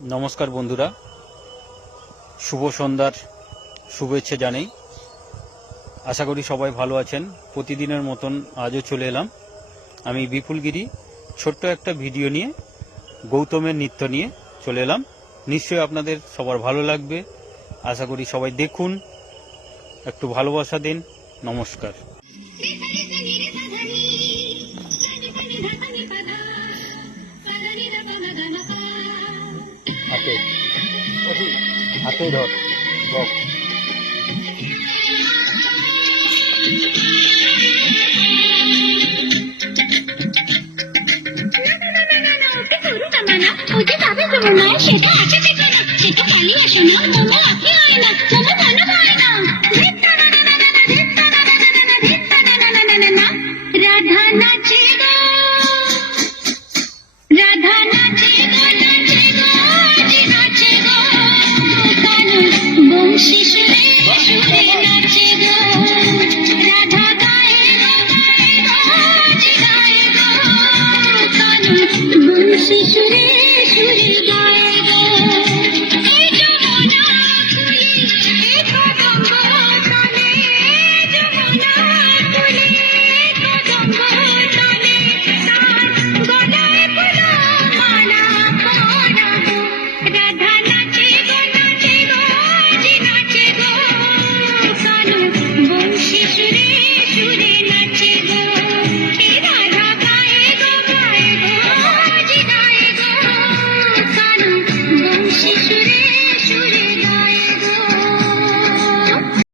নমস্কার বন্ধুরা, শুভ সন্ধ্যার শুভেচ্ছা জানাই। আশা করি সবাই ভালো আছেন। প্রতিদিনের মতন আজও চলে এলাম আমি বিপুলগিরি, ছোট্ট একটা ভিডিও নিয়ে, গৌতমের নৃত্য নিয়ে চলে এলাম। নিশ্চয়ই আপনাদের সবার ভালো লাগবে। আশা করি সবাই দেখুন, একটু ভালোবাসা দিন। নমস্কার। হাতে ধর সেটা আছে ঠিকানা, সেটা পালিয়ে আসে না, মোমো আপনি হয় না, মোমো মনে হয় না। রাধা নাচে গো, রাধা নাচে গো, নাচে গো, আজি নাচে গো, কানু বংশী সুরে সুরে নাচে গো, রাধা গায়ে গো, গায়ে গো, আজি গায়ে গো, কানু বংশী সুরে